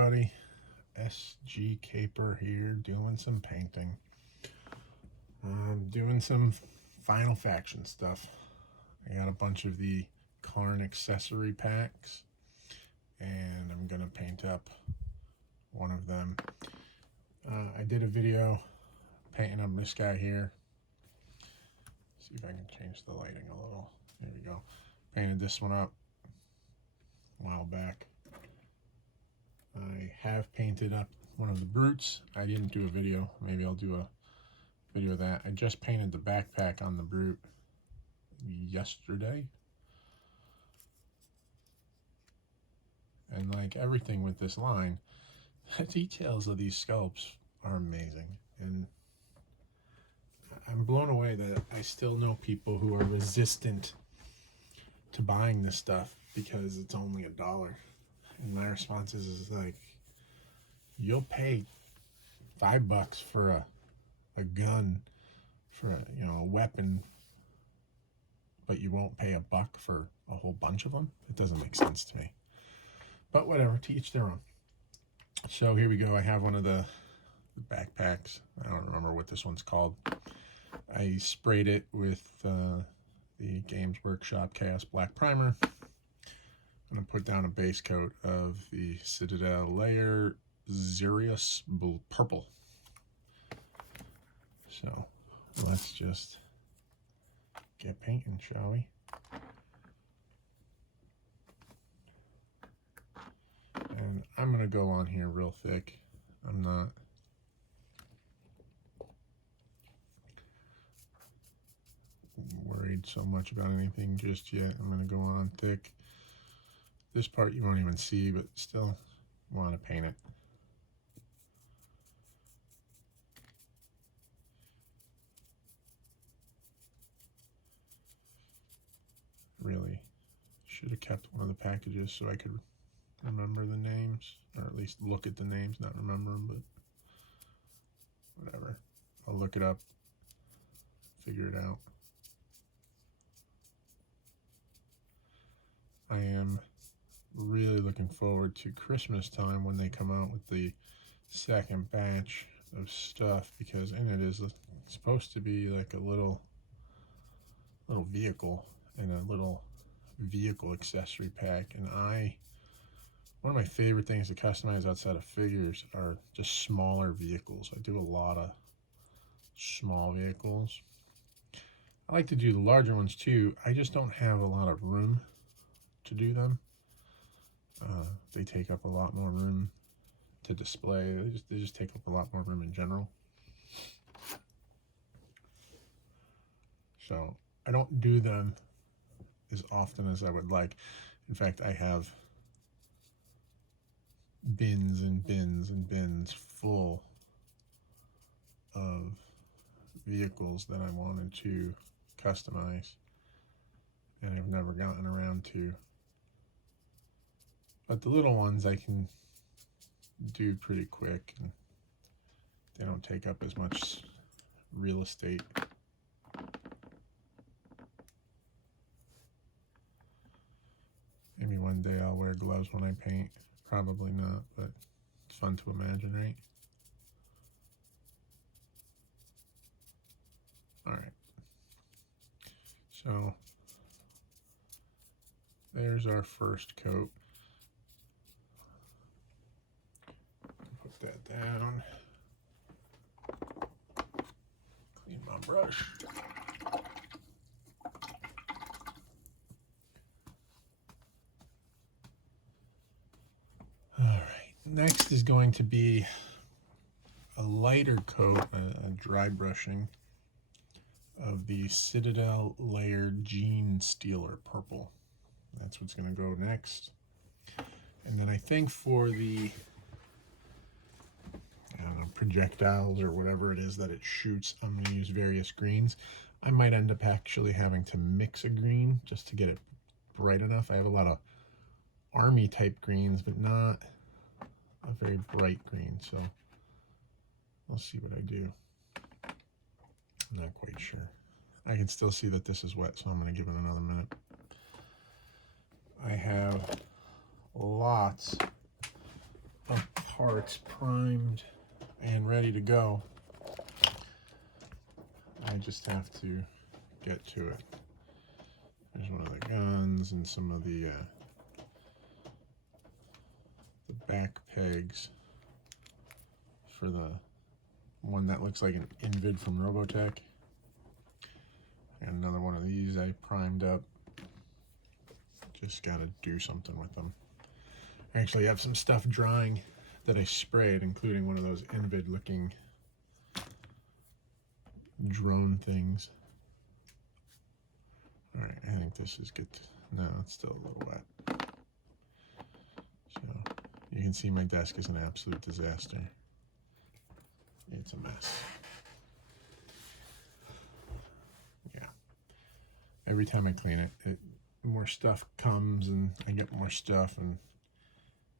everybody, SG Caper here, doing some painting. Doing some Final Faction stuff. I got a bunch of the Kharn accessory packs, and I'm gonna paint up one of them. I did a video painting up this guy here. See if I can change the lighting a little. There we go. Painted this one up a while back. I have painted up one of the Brutes. I didn't do a video. Maybe I'll do a video of that. I just painted the backpack on the Brute yesterday. And like everything with this line, the details of these sculpts are amazing. And I'm blown away that I still know people who are resistant to buying this stuff because it's only $1. And my response is like, you'll pay $5 for a gun, for a weapon, but you won't pay $1 for a whole bunch of them. It doesn't make sense to me. But whatever, to each their own. So here we go. I have one of the backpacks. I don't remember what this one's called. I sprayed it with the Games Workshop Chaos Black Primer. I'm going to put down a base coat of the Citadel Layer Xerius Purple. So let's just get painting, shall we? And I'm going to go on here real thick. I'm not worried so much about anything just yet. I'm going to go on thick. This part you won't even see, but still want to paint it. Really should have kept one of the packages so I could remember the names, or at least look at the names, not remember them, but whatever. I'll look it up, figure it out. I am really looking forward to Christmas time when they come out with the second batch of stuff, because in it is supposed to be like a little vehicle and a little vehicle accessory pack. And one of my favorite things to customize outside of figures are just smaller vehicles. I do a lot of small vehicles. I like to do the larger ones too. I just don't have a lot of room to do them. They take up a lot more room to display. They just take up a lot more room in general. So I don't do them as often as I would like. In fact, I have bins and bins and bins full of vehicles that I wanted to customize, and I've never gotten around to. But the little ones I can do pretty quick, and they don't take up as much real estate. Maybe one day I'll wear gloves when I paint. Probably not, but it's fun to imagine, right? All right. So there's our first coat. Put that down. Clean my brush. All right. Next is going to be a lighter coat, a dry brushing of the Citadel Layer Gene Stealer Purple. That's what's going to go next. And then I think for the projectiles or whatever it is that it shoots, I'm going to use various greens. I might end up actually having to mix a green just to get it bright enough. I have a lot of army type greens, but not a very bright green, so we'll see what I do. I'm not quite sure. I can still see that this is wet, so I'm going to give it another minute. I have lots of parts primed and ready to go. I just have to get to it. There's one of the guns and some of the back pegs for the one that looks like an Invid from Robotech. And another one of these I primed up. Just gotta do something with them. I actually have some stuff drying that I sprayed, including one of those Invid looking drone things. All right, I think this is good. No, it's still a little wet. So you can see my desk is an absolute disaster. It's a mess. Yeah. Every time I clean it, more stuff comes and I get more stuff and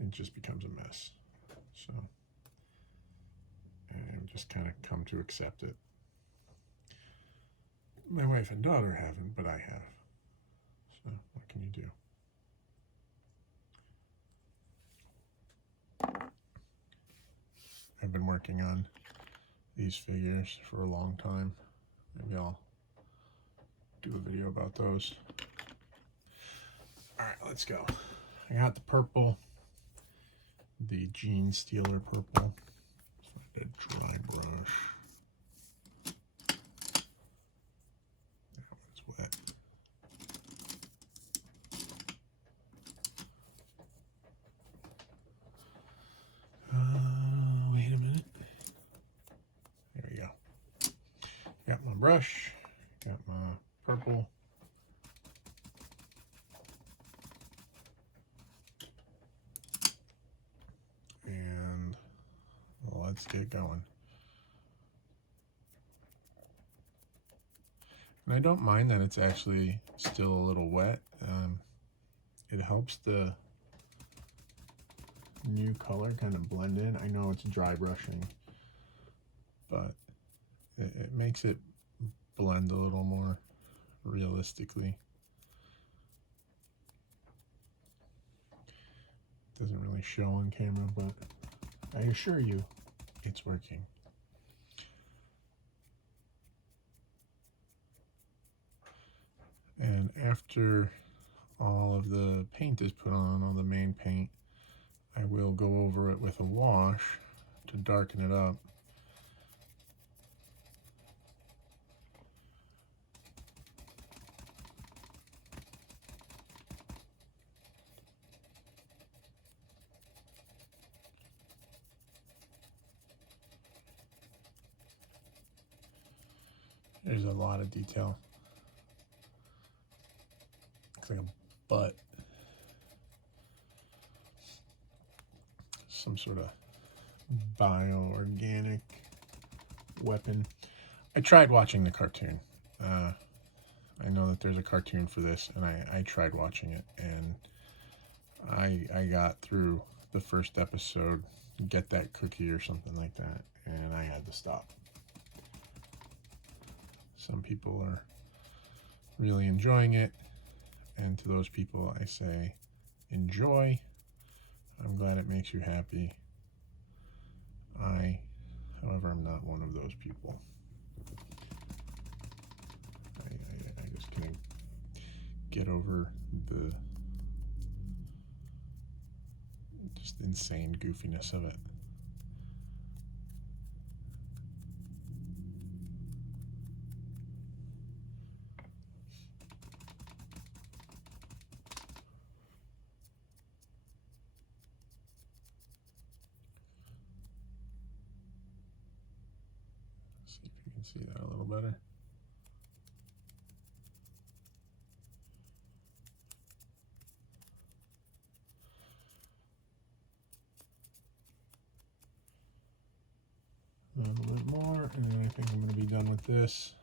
it just becomes a mess. So I've just kind of come to accept it. My wife and daughter haven't, but I have. So what can you do? I've been working on these figures for a long time. Maybe I'll do a video about those. All right, let's go. I got the purple, the Gene Stealer purple. Let's find a dry brush. That one's wet. Wait a minute. There we go. Got my brush, got my purple. And let's get going. And I don't mind that it's actually still a little wet. It helps the new color kind of blend in. I know it's dry brushing, but it makes it blend a little more realistically. Doesn't really show on camera, but I assure you it's working. And after all of the paint is put on, all the main paint, I will go over it with a wash to darken it up. There's a lot of detail. Looks like a butt. Some sort of bio-organic weapon. I tried watching the cartoon. I know that there's a cartoon for this, and I tried watching it, and I got through the first episode, get that cookie or something like that, and I had to stop. Some people are really enjoying it, and to those people I say, enjoy. I'm glad it makes you happy. However, I'm not one of those people. I just can't get over the just insane goofiness of it. See if you can see that a little better. A little bit more, and then I think I'm going to be done with this.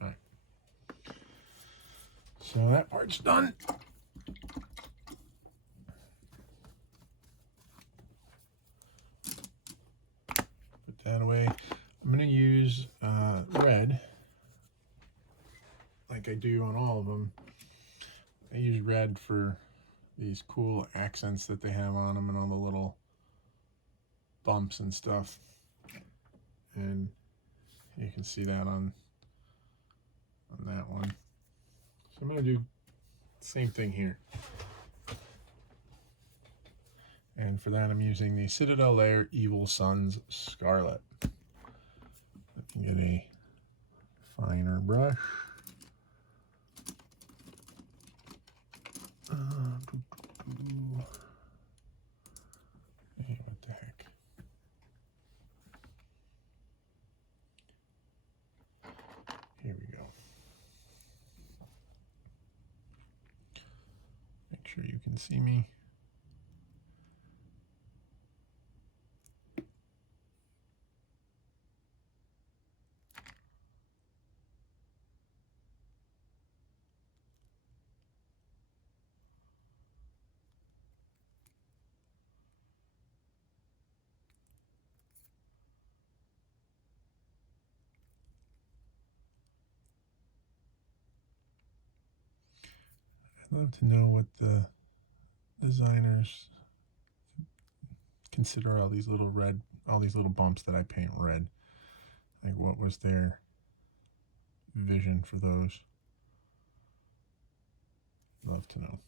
All right. So that part's done. Put that away. I'm going to use red, like I do on all of them. I use red for these cool accents that they have on them and all the little bumps and stuff. And you can see that on that one. So I'm going to do the same thing here. And for that, I'm using the Citadel Layer Evil Sun's Scarlet. Let me get a finer brush. Hey, what the heck? Here we go. Make sure you can see me. I'd love to know what the designers consider all these little bumps that I paint red. Like, what was their vision for those? Love to know.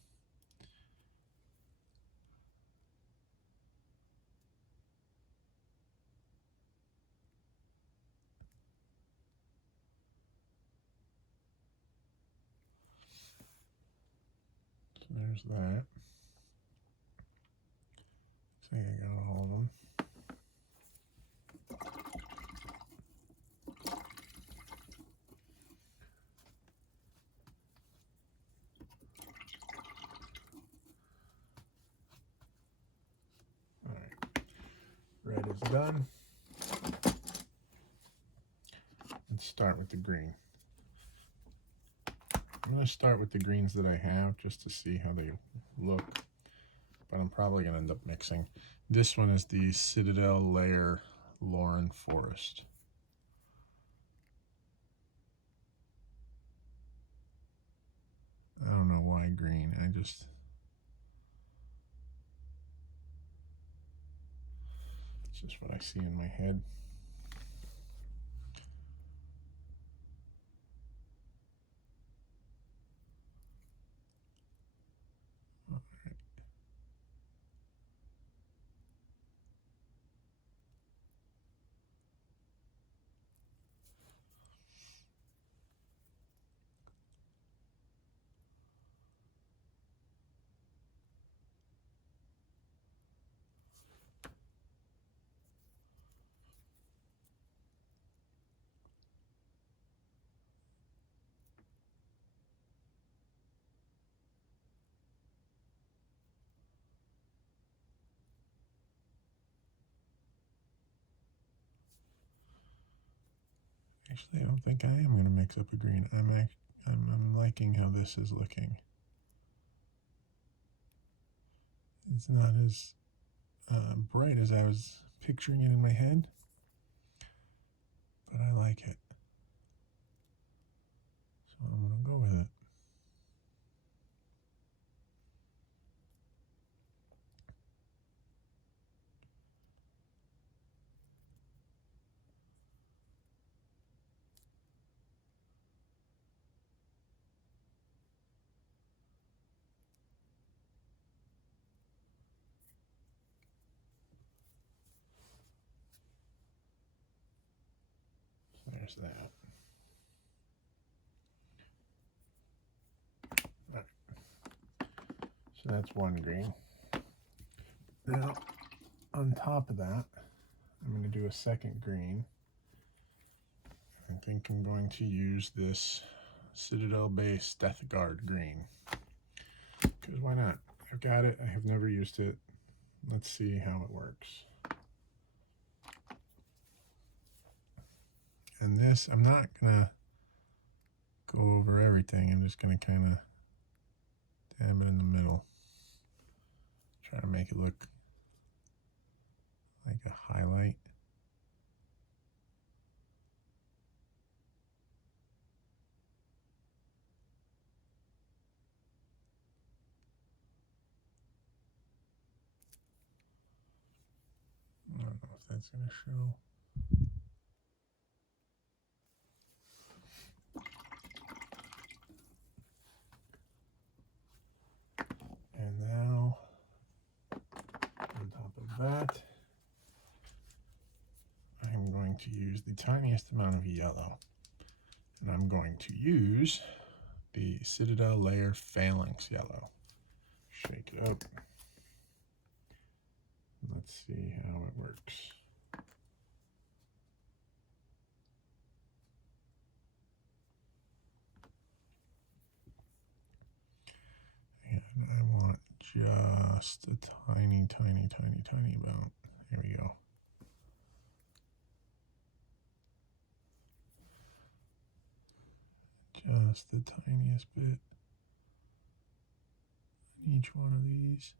So there's that. I think I got all of them. All right, red is done. Let's start with the green. I'm going to start with the greens that I have just to see how they look, but I'm probably going to end up mixing. This one is the Citadel Layer Lauren Forest. I don't know why green. It's just what I see in my head. Actually, I don't think I am going to mix up a green. I'm liking how this is looking. It's not as bright as I was picturing it in my head, but I like it. So I'm going to go with it. There's that. Right. So that's one green. Now, on top of that, I'm going to do a second green. I think I'm going to use this Citadel Base Death Guard green. Because why not? I've got it. I have never used it. Let's see how it works. And this, I'm not going to go over everything. I'm just going to kind of dab it in the middle. Try to make it look like a highlight. if that's going to show. And now, on top of that, I'm going to use the tiniest amount of yellow. And I'm going to use the Citadel Layer Phalanx yellow. Shake it up. Let's see how it works. And I want just a tiny, tiny, tiny, tiny amount. Here we go. Just the tiniest bit in each one of these.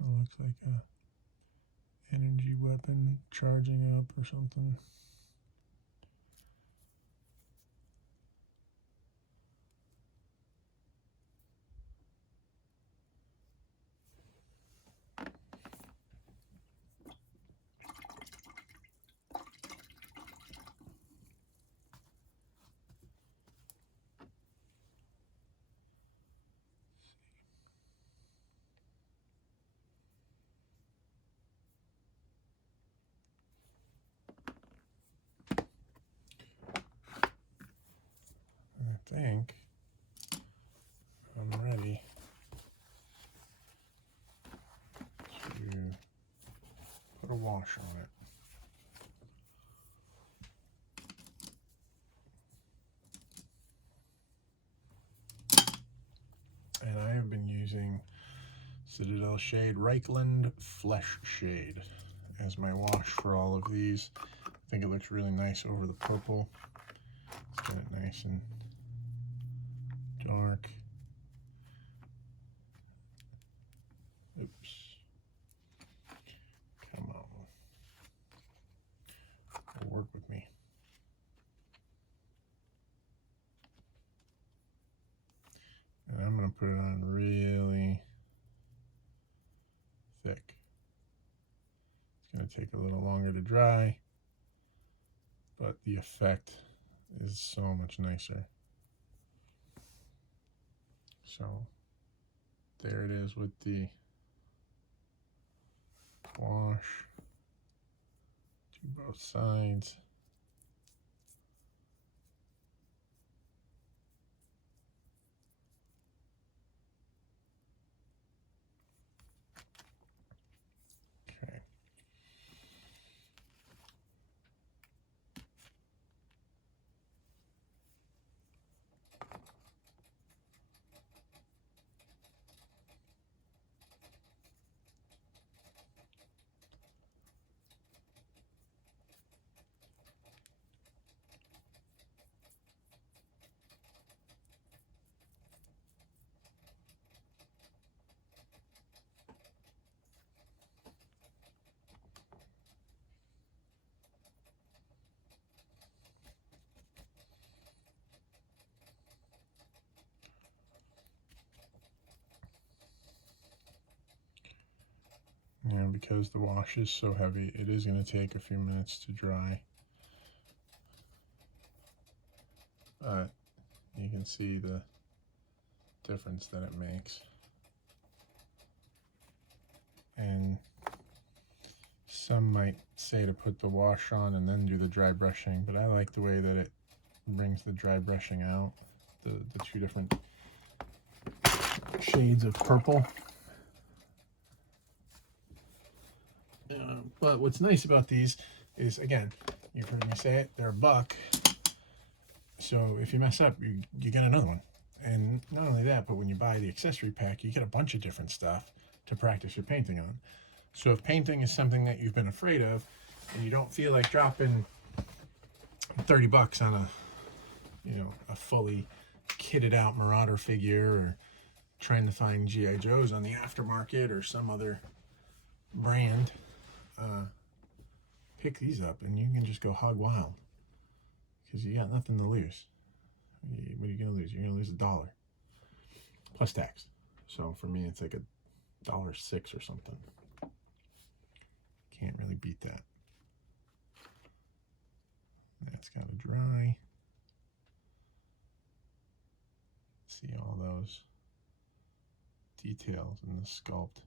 It looks like a energy weapon charging up or something. I think I'm ready to put a wash on it. And I have been using Citadel Shade Reichland Flesh Shade as my wash for all of these. I think it looks really nice over the purple. Let's get it nice and dark. Oops. Come on. Work with me. And I'm going to put it on really thick. It's going to take a little longer to dry, but the effect is so much nicer. So there it is with the wash to both sides. Okay. And because the wash is so heavy, it is going to take a few minutes to dry. But you can see the difference that it makes. And some might say to put the wash on and then do the dry brushing, but I like the way that it brings the dry brushing out, the two different shades of purple. But what's nice about these is, again, you've heard me say it, they're $1. So if you mess up, you get another one. And not only that, but when you buy the accessory pack, you get a bunch of different stuff to practice your painting on. So if painting is something that you've been afraid of and you don't feel like dropping $30 on a fully kitted out Marauder figure, or trying to find G.I. Joes on the aftermarket or some other brand, pick these up and you can just go hog wild because you got nothing to lose. What are you going to lose? You're going to lose $1. plus tax. So for me, it's like $1.06 or something. Can't really beat that. That's got to dry. See all those details in the sculpt.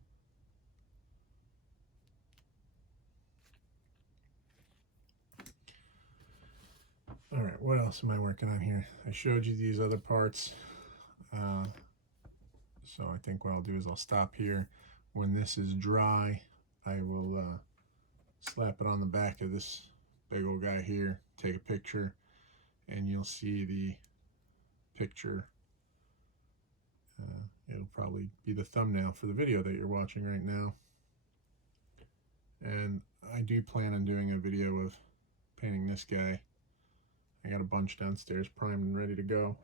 All right, what else am I working on here? I showed you these other parts. So I think what I'll do is I'll stop here. When this is dry, I will slap it on the back of this big old guy here, take a picture, and you'll see the picture. It'll probably be the thumbnail for the video that you're watching right now. And I do plan on doing a video of painting this guy. I got a bunch downstairs primed and ready to go.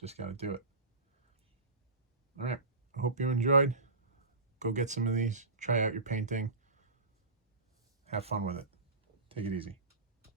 Just got to do it. All right, I hope you enjoyed. Go get some of these, try out your painting, have fun with it. Take it easy.